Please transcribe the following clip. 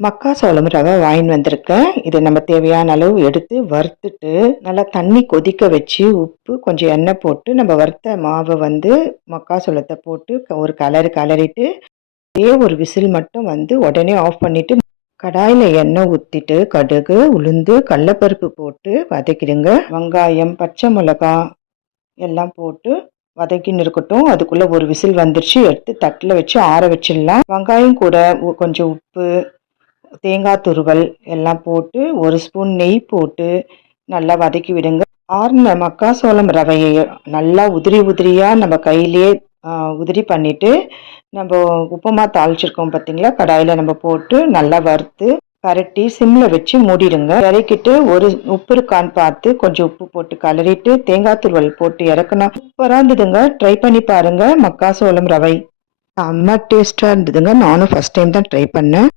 மக்காசோளம் ரவை வாங்கின்னு வந்திருக்கேன். இத நம்ம தேவையான அளவு எடுத்து வறுத்துட்டு, நல்லா தண்ணி கொதிக்க வச்சு, உப்பு, கொஞ்சம் எண்ணெய் போட்டு, நம்ம வறுத்த மாவ மக்காசோளத்த போட்டு ஒரு கலரிட்டு, ஒரே ஒரு விசில் மட்டும் உடனே ஆஃப் பண்ணிட்டு, கடாயில எண்ணெய் ஊத்திட்டு, கடுகு, உளுந்து, கடலப்பருப்பு போட்டு வதக்கிடுங்க. வெங்காயம், பச்சை மிளகா எல்லாம் போட்டு வதக்கின்னு இருக்கட்டும். அதுக்குள்ள ஒரு விசில் வந்துருச்சு. எடுத்து தட்டுல வச்சு ஆற வச்சிடலாம். வெங்காயம் கூட கொஞ்சம் உப்பு, தேங்காய் துருவல் எல்லாம் போட்டு 1 ஸ்பூன் நெய் போட்டு நல்லா வதக்கி விடுங்க. ஆறுன மக்காசோளம் ரவையை நல்லா உதிரியா நம்ம கையிலேயே உதிரி பண்ணிட்டு, நம்ம உப்புமா தாளிச்சிருக்கோம் பார்த்தீங்களா, கடாயில் நம்ம போட்டு நல்லா வறுத்து பரட்டி சிம்மில் வச்சு மூடிடுங்க. இறக்கிட்டு ஒரு உப்பு இருக்கான்னு பார்த்து கொஞ்சம் உப்பு போட்டு கலரிட்டு தேங்காய் துருவல் போட்டு இறக்குனா சூப்பராக இருந்ததுங்க. ட்ரை பண்ணி பாருங்க. மக்காசோளம் ரவை செம்ம டேஸ்ட்டாக இருந்ததுங்க. நானும் ஃபஸ்ட் டைம் தான் ட்ரை பண்ணேன்.